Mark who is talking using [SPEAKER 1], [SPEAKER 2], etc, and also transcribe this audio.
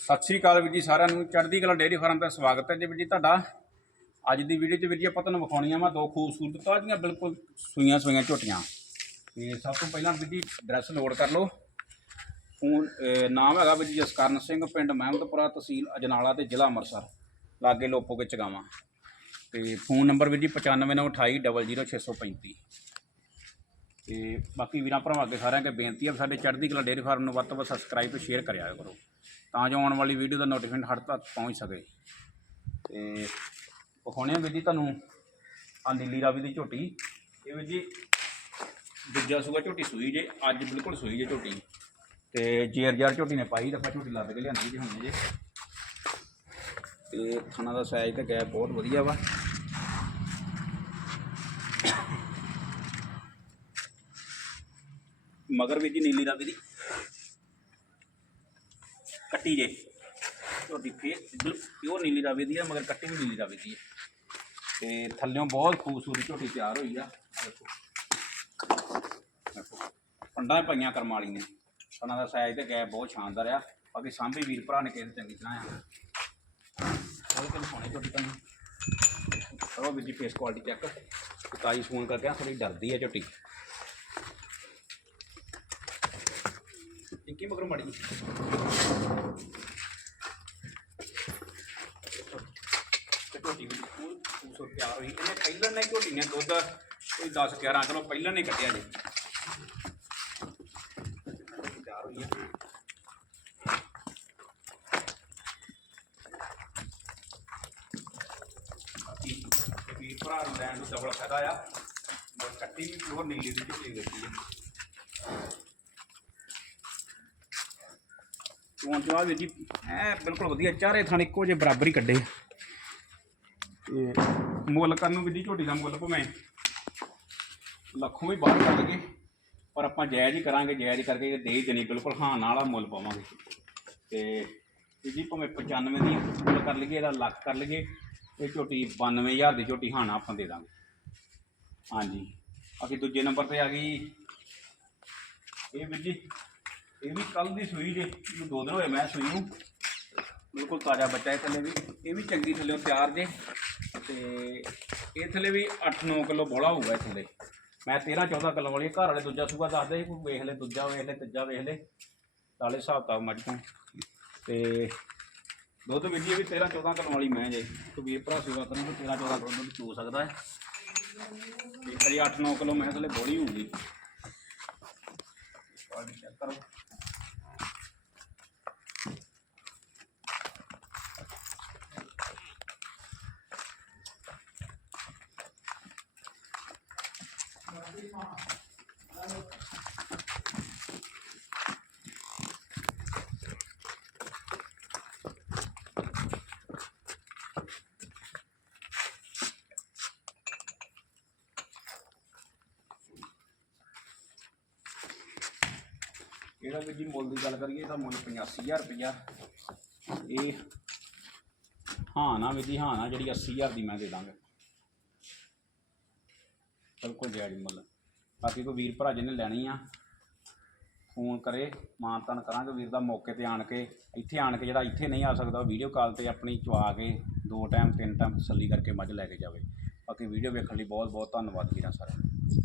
[SPEAKER 1] ਸਤਿ ਸ੍ਰੀ ਅਕਾਲ ਵੀਰ ਜੀ ਸਾਰਿਆਂ ਨੂੰ। ਚੜ੍ਹਦੀ ਕਲਾ ਡੇਅਰੀ ਫਾਰਮ ਦਾ ਸਵਾਗਤ ਹੈ ਜੀ ਵੀਰ ਜੀ ਤੁਹਾਡਾ। ਅੱਜ ਦੀ ਵੀਡੀਓ 'ਚ ਵੀਰ ਜੀ ਆਪਾਂ ਤੁਹਾਨੂੰ ਵਿਖਾਉਣੀਆਂ ਮੈਂ ਦੋ ਖੂਬਸੂਰਤ ਤਾਜ਼ੀਆਂ ਬਿਲਕੁਲ ਸੂਈਆਂ ਸੂਈਆਂ ਝੋਟੀਆਂ। ਤੇ ਸਭ ਤੋਂ ਪਹਿਲਾਂ ਵੀਰ ਜੀ ਐਡਰੈਸ ਨੋਟ ਕਰ ਲਓ। ਫੋਨ ਨਾਮ ਹੈਗਾ ਵੀਰ ਜੀ ਜਸਕਰਨ ਸਿੰਘ, ਪਿੰਡ ਮਹਿਮਦਪੁਰਾ ਤਹਿਸੀਲ ਅਜਨਾਲਾ ਤੇ ਜ਼ਿਲ੍ਹਾ ਅੰਮ੍ਰਿਤਸਰ। ਲਾਗੇ ਲੋਪੋ ਕੇ ਚਗਾਵਾਂ ਤੇ ਫੋਨ ਨੰਬਰ ਵੀਰ ਜੀ 9598800635 ਤੇ ਬਾਕੀ ਵੀਰਾਂ ਭਰਾਵਾਂ ਅੱਗੇ ਸਾਰਿਆਂ ਅੱਗੇ ਬੇਨਤੀ ਹੈ ਵੀ ਸਾਡੇ ਚੜ੍ਹਦੀ ਕਲਾ ਡੇਅਰੀ ਫਾਰਮ ਨੂੰ ਵੱਧ ਤੋਂ ਵੱਧ ਸਬਸਕ੍ਰਾਈਬ ਤੇ ਸ਼ੇਅਰ ਕਰਿਆ ਕਰੋ। ਤਾਂ ਜੋ ਆਉਣ ਵਾਲੀ ਵੀਡੀਓ ਦਾ ਨੋਟੀਫਿਕੇਸ਼ਨ ਹਰ ਤੱਕ ਪਹੁੰਚ ਸਕੇ। ਤੇ ਵਿਖਾਉਣੇ ਆ ਵੀਰ ਜੀ ਤੁਹਾਨੂੰ ਆ ਨੀਲੀ ਰਾਵੀ ਦੀ ਝੋਟੀ। ਇਹ ਵੀਰ ਜੀ ਦੂਜਾ ਸੂਆ ਝੋਟੀ ਸੂਈ ਜੇ, ਅੱਜ ਬਿਲਕੁਲ ਸੂਈ ਜੇ ਝੋਟੀ। ਤੇ ਜੇਰ ਜਾਰ ਝੋਟੀ ਨੇ ਪਾਈ ਦਫਾ ਝੋਟੀ ਲੱਦ ਕੇ ਲਿਆਂਦੀ ਜੇ ਹੁਣ ਜੇ ਤੇ ਥਣਾ ਦਾ ਸਾਈਜ਼ ਤੇ ਗੈਪ ਬਹੁਤ ਵਧੀਆ ਵਾ। ਮਗਰ ਵੀ ਜੀ ਨੀਲੀ ਰਾਵੀ ਦੀ। ਕੱਟੀ ਜੇ। ਤੁਹਾਡੀ ਫੇਰ ਪਿਓਰ ਨੀਲੀ ਰਾਵੀ ਦੀ ਹੈ ਮਗਰ ਕੱਟੀ ਵੀ ਨੀਲੀ ਰਾਵੀ ਦੀ ਹੈ ਤੇ ਥੱਲਿਓਂ ਬਹੁਤ ਖੂਬਸੂਰਤ ਝੋਟੀ ਤਿਆਰ ਹੋਈ ਆ। ਆਹ ਦੇਖੋ। ਪੰਡਾਂ ਪਈਆਂ ਕਰਮ ਵਾਲੀ ਨੇ। ਉਹਨਾਂ ਦਾ ਸਾਈਜ਼ ਤੇ ਗੈਪ ਬਹੁਤ ਸ਼ਾਨਦਾਰ ਆ। ਬਾਕੀ ਸਾਂਭੀ ਵੀਰ ਭਰਾ ਨੇ ਕਿਸੇ ਚੰਗੀ ਤਰ੍ਹਾਂ ਆ। ਉਹ ਕਿਨ ਝੋਟੀ ਤੁਹਾਨੂੰ ਕਰੋ ਵੀਰ ਜੀ ਫੇਸ ਕੁਆਲਿਟੀ ਚੈੱਕ ਤਾਈ ਫੋਨ ਕਰਕੇ ਆ ਥੋੜੀ ਡਰਦੀ ਹੈ ਝੋਟੀ। ਇੱਕੀ ਮਗਰ ਮੜੀ ਤੇ ਝੋਟੀ ਵੀ ਫੂਲ ਫੂਸੋ ਹੋਈ। ਇਹਨੇ ਪਹਿਲਾਂ ਨੇ ਝੋਟੀ ਨੇ ਦੁੱਧ ਕੋਈ 10 11 ਕਿਲੋ ਪਹਿਲਾਂ ਨੇ ਕੱਢਿਆ ਜੀ। ਤਿਆਰ ਹੋਈ ਹੈ ਵੀਰ ਭਰਾ ਨੂੰ ਲੈਣ ਨੂੰ ਡਬਲ ਫਾਇਦਾ ਆ। ਕੱਟੀ ਵੀ ਪਿਓਰ ਨੀਲੀ ਦੀ ਝੋਟੀ ਦਿੱਤੀ ਹੈ ਚੋਣ ਚਵਾ ਵੀਰ ਜੀ ਐ ਬਿਲਕੁਲ ਵਧੀਆ। ਚਾਰੇ ਥਾਂ ਇੱਕੋ ਜਿਹੇ ਬਰਾਬਰ ਹੀ ਕੱਢੇ। ਤੇ ਮੁੱਲ ਕਰਨ ਨੂੰ ਵੀ ਜੀ ਝੋਟੀ ਦਾ ਮੁੱਲ ਭਾਵੇਂ ਲੱਖੋਂ ਵੀ ਬਾਹਰ ਕਰ ਲਗੇ ਪਰ ਆਪਾਂ ਜਾਇਜ਼ ਹੀ ਕਰਾਂਗੇ, ਜਾਇਜ਼ ਕਰਕੇ ਦੇ ਹੀ ਦੇਣੀ ਬਿਲਕੁਲ ਹਾਂ ਨਾਲ ਮੁੱਲ ਪਾਵਾਂਗੇ। ਤੇ ਵੀ ਜੀ ਭਾਵੇਂ 95 ਦੀ ਮੁੱਲ ਕਰ ਲਈਏ, ਇਹਦਾ ਲੱਖ ਕਰ ਲਈਏ, ਇਹ ਝੋਟੀ 92000 ਦੀ ਝੋਟੀ ਹਾਣਾ ਆਪਾਂ ਦੇ ਦਾਂਗੇ। ਹਾਂਜੀ। ਬਾਕੀ ਦੂਜੇ ਨੰਬਰ ਤੇ ਆ ਗਈ। ਇਹ ਵੀਰ ਜੀ ਇਹ ਵੀ ਕੱਲ ਦੀ ਸੂਈ ਜੇ ਇਹਨੂੰ ਦੋ ਦਿਨ ਹੋਏ ਮੈਂ ਸੂਈ ਨੂੰ। ਬਿਲਕੁਲ ਤਾਜ਼ਾ ਬੱਚਾ ਇਹ ਥੱਲੇ ਵੀ। ਇਹ ਵੀ ਚੰਗੀ ਥੱਲੇ ਤਿਆਰ ਜੇ। ਤੇ ਇਹ ਥੱਲੇ ਵੀ 8-9 ਕਿਲੋ ਬੋਲਾ ਹੋਊਗਾ ਇਹ ਥੱਲੇ। ਮੈਂ 13-14 ਕਿਲੋ ਵਾਲੀ ਘਰ ਵਾਲੇ ਦੂਜਾ ਸੂਆ ਦੱਸਦੇ ਸੀ, ਕੋਈ ਵੇਖ ਲੈ ਦੂਜਾ ਵੇਖ ਲੈ ਤੀਜਾ ਵੇਖ ਲੈ। ਨਾਲੇ ਹਿਸਾਬ ਤਾਂ ਮੱਝ ਤੋਂ ਤੇ ਦੁੱਧ ਵਿੱਚ ਇਹ ਵੀ 13-14 ਕਿਲੋ ਵਾਲੀ ਮੈਂ ਜੇ। ਕੋਈ ਵੀਰ ਭਰਾ ਸੂਆ ਕਰਨ ਤੋਂ 13-14 ਕਿਲੋ ਦੁੱਧ ਚੋ ਸਕਦਾ ਹੈ। ਤੇ ਕਰੀ 8-9 ਕਿਲੋ ਮੈਂ ਥੱਲੇ ਬੋਲੀ ਹੋਊਗੀ। ਚੈੱਕ ਕਰੋ। ਇਹਦਾ ਵੀ ਜੀ ਮੁੱਲ ਦੀ ਗੱਲ ਕਰੀਏ ਤਾਂ ਮੁੱਲ 85000 ਰੁਪਇਆ ਇਹ ਹਾਂ ਨਾ ਵੀ ਜੀ, ਹਾਂ ਨਾ ਜਿਹੜੀ 80000 ਦੀ ਮੈਂ ਦੇ ਦਾਂਗਾ। ਬਿਲਕੁਲ ਜਾਇਜ਼ ਮੁੱਲ। ਬਾਕੀ ਕੋਈ ਵੀਰ ਭਰਾ ਜਿਹਨੇ ਲੈਣੀ ਆ, ਫੋਨ ਕਰੇ, ਮਾਨਤਨ ਕਰਾਂਗੇ, ਵੀਰ ਦਾ ਮੌਕੇ ਤੇ ਆਣ ਕੇ, ਇੱਥੇ ਆਣ ਕੇ ਜਿਹੜਾ ਇੱਥੇ ਨਹੀਂ ਆ ਸਕਦਾ ਵੀਡੀਓ ਕਾਲ ਤੇ ਆਪਣੀ ਚਵਾ ਕੇ, ਦੋ ਟਾਈਮ ਤਿੰਨ ਟਾਈਮ ਤਸੱਲੀ ਕਰਕੇ ਮੱਝ ਲੈ ਕੇ ਜਾਵੇ। ਬਾਕੀ ਵੀਡੀਓ ਵੇਖਣ ਲਈ ਬਹੁਤ ਬਹੁਤ ਧੰਨਵਾਦ ਵੀਰਾਂ ਸਾਰਿਆਂ